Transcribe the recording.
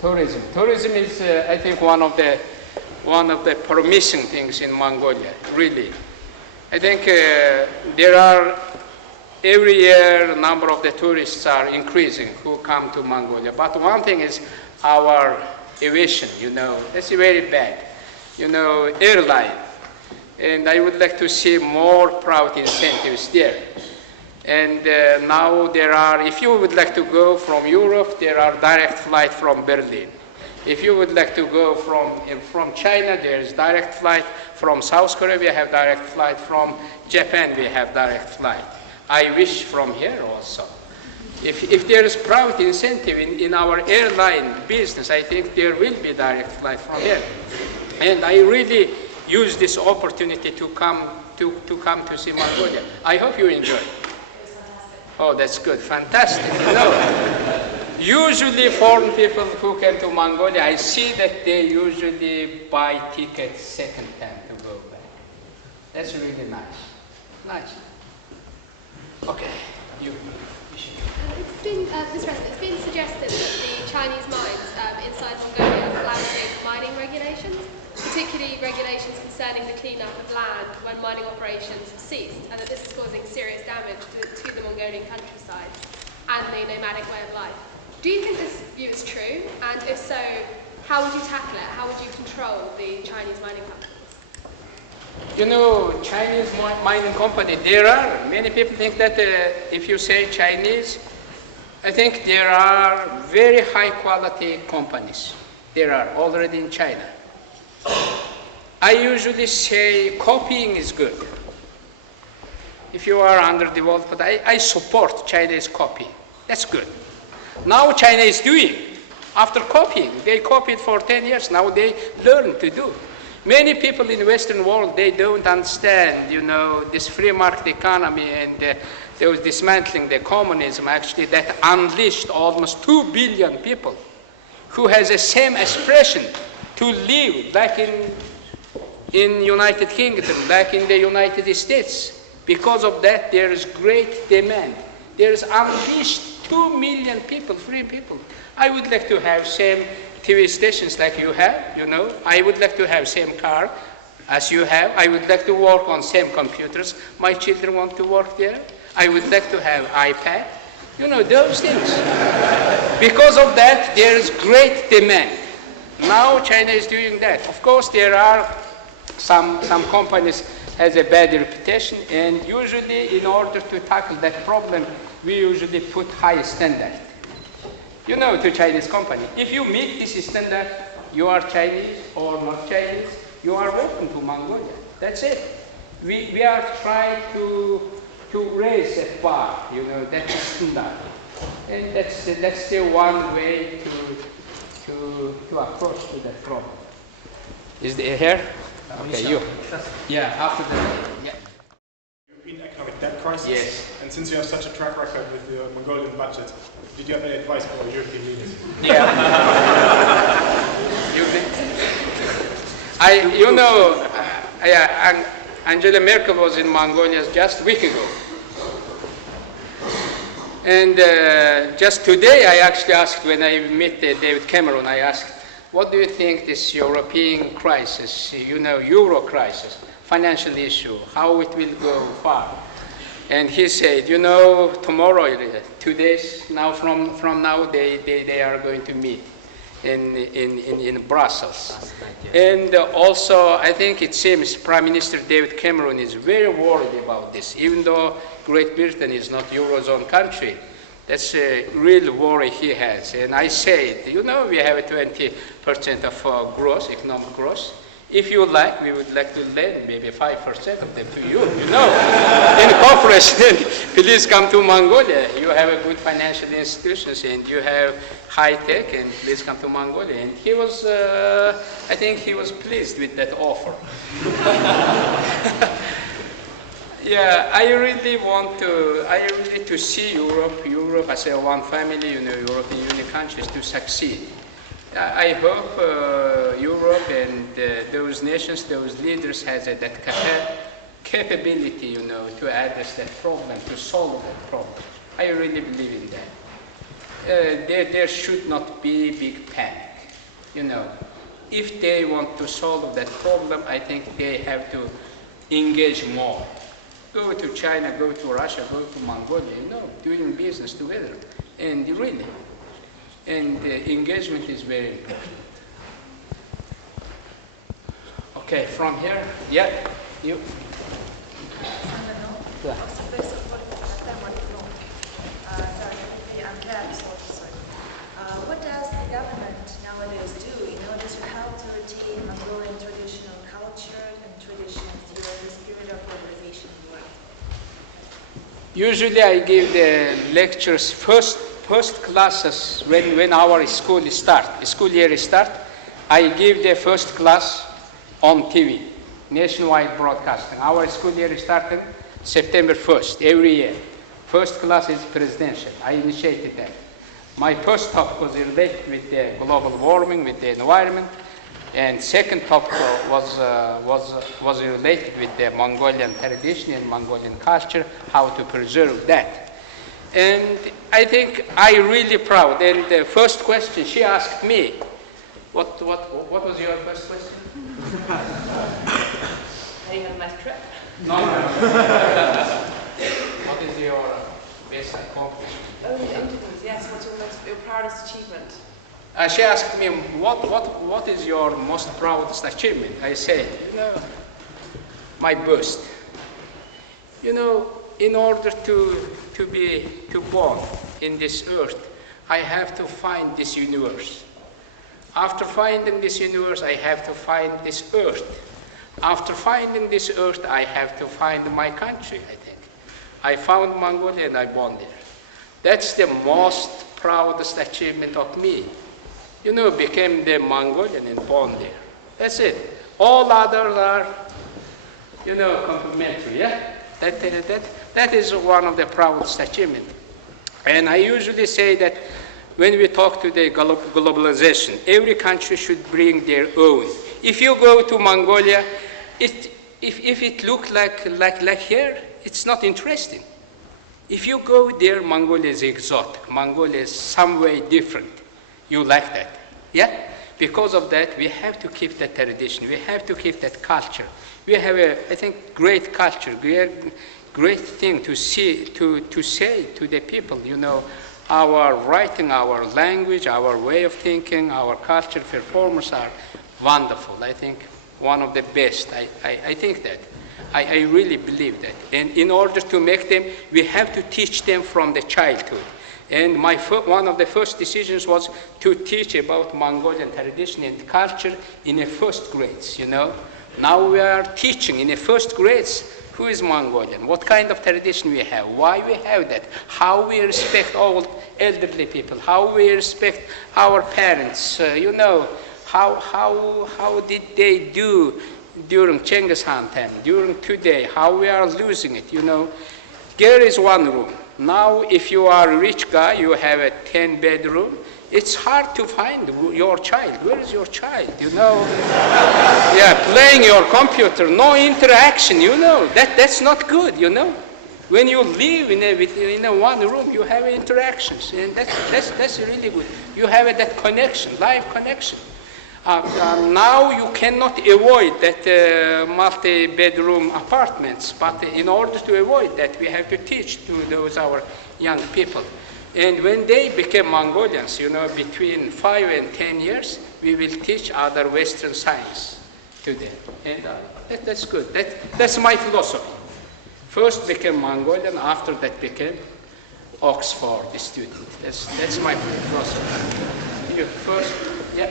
Tourism. Tourism is, I think, one of the promising things in Mongolia. Really, I think there are every year number of the tourists are increasing who come to Mongolia. But one thing is our aviation. That's very bad. Airline, and I would like to see more private incentives there. And now there are, if you would like to go from Europe, there are direct flight from Berlin. If you would like to go from China, there is direct flight. From South Korea, we have direct flight. From Japan, we have direct flight. I wish from here also. If there is private incentive in our airline business, I think there will be direct flight from here. And I really use this opportunity to come to see Mongolia. I hope you enjoy. Oh, that's good, fantastic. Usually foreign people who came to Mongolia, I see that they usually buy tickets second time to go back. That's really nice. Nice. Okay, you. It's been suggested that the Chinese mines inside Mongolia are flouting mining regulations, particularly regulations concerning the clean-up of land when mining operations have ceased, and that this is causing serious damage to the Mongolian countryside and the nomadic way of life. Do you think this view is true? And if so, how would you tackle it? How would you control the Chinese mining companies? Chinese mining company, there are, many people think that if you say Chinese, I think there are very high quality companies. There are already in China. I usually say copying is good. If you are underdeveloped, but I support Chinese copy. That's good. Now China is doing, after copying, they copied for 10 years, now they learn to do. Many people in the Western world, they don't understand, this free market economy, and they was dismantling the communism actually that unleashed almost 2 billion people who has the same expression to live like in United Kingdom, like in the United States. Because of that, there is great demand. There is unleashed 2 million people, free people. I would like to have same TV stations like you have, I would like to have same car as you have. I would like to work on same computers. My children want to work there. I would like to have iPad. Those things. Because of that, there is great demand. Now China is doing that. Of course, there are some companies has a bad reputation, and usually in order to tackle that problem, we usually put high standard. To Chinese company. If you meet this standard, you are Chinese or not Chinese, you are welcome to Mongolia. That's it. We are trying to raise that bar, that standard. And that's the one way to approach to that problem. Is the here? Okay, you. Yeah, after that. Yeah. European economic debt crisis. Yes. And since you have such a track record with the Mongolian budget, did you have any advice for European leaders? Yeah. Angela Merkel was in Mongolia just a week ago. And just today, I actually asked, when I met David Cameron, I asked, what do you think this European crisis, Euro crisis, financial issue, how it will go far? And he said, tomorrow, 2 days now from now, they are going to meet in Brussels. And also, I think it seems Prime Minister David Cameron is very worried about this, even though Great Britain is not Eurozone country. That's a real worry he has. And I said, we have a 20% of growth, economic growth. If you like, we would like to lend maybe 5% of them to you, in cooperation. Please come to Mongolia. You have a good financial institutions and you have high tech, and please come to Mongolia. And he was, I think he was pleased with that offer. Yeah, I really want to see Europe as a one family, European Union countries to succeed. I hope Europe and those nations, those leaders has that capability, to address that problem, to solve that problem. I really believe in that. There should not be big panic. You know, if they want to solve that problem, I think they have to engage more. Go to China, go to Russia, go to Mongolia, you know, doing business together. And really, engagement is very important. Okay, from here, yeah, you. Yeah. What does the government nowadays do in order to help to retain Mongolian traditional culture and traditions during this period of globalization in the world? Usually I give the lectures first classes when our school year start. I give the first class on TV, nationwide broadcasting. Our school year starting September 1st, every year. First class is presidential. I initiated that. My first topic was related with the global warming, with the environment, and second topic was related with the Mongolian tradition and Mongolian culture, how to preserve that. And I think I really proud. And the first question she asked me, what was your first question? Are you on a nice trip? No. What is your best accomplishment? Oh, the interviews, yes. What's your proudest achievement? She asked me, what is your most proudest achievement? I said, you know, my bust. You know, in order to be born in this earth, I have to find this universe. After finding this universe, I have to find this earth. After finding this earth, I have to find my country, I think. I found Mongolia and I born there. That's the most proudest achievement of me. You know, became the Mongolian and born there. That's it. All others are, you know, complementary, yeah? That is one of the proudest achievements. And I usually say that when we talk to the globalization, every country should bring their own. If you go to Mongolia, if it looks like here, it's not interesting. If you go there, Mongolia is exotic. Mongolia is some way different. You like that, yeah? Because of that, we have to keep that tradition. We have to keep that culture. We have I think, great culture, great thing to see, to say to the people, you know, our writing, our language, our way of thinking, our culture performers are wonderful. I think one of the best. I think that. I really believe that. And in order to make them, we have to teach them from the childhood. And one of the first decisions was to teach about Mongolian tradition and culture in the first grades, you know. Now we are teaching in the first grades who is Mongolian, what kind of tradition we have, why we have that, how we respect old elderly people, how we respect our parents, you know, how did they do during Genghis Khan time, during today, how we are losing it, you know. Here is one room. Now, if you are a rich guy, you have a 10-bedroom, it's hard to find your child. Where is your child, you know? Yeah, playing your computer, no interaction, you know. That's not good, you know. When you live in a one room, you have interactions, and that's really good. You have that connection, live connection. Now you cannot avoid that multi-bedroom apartments, but in order to avoid that, we have to teach to those our young people. And when they become Mongolians, you know, between 5 and 10 years, we will teach other Western science to them. And that's good. That's my philosophy. First became Mongolian, after that became Oxford student. That's my philosophy. You first, yeah.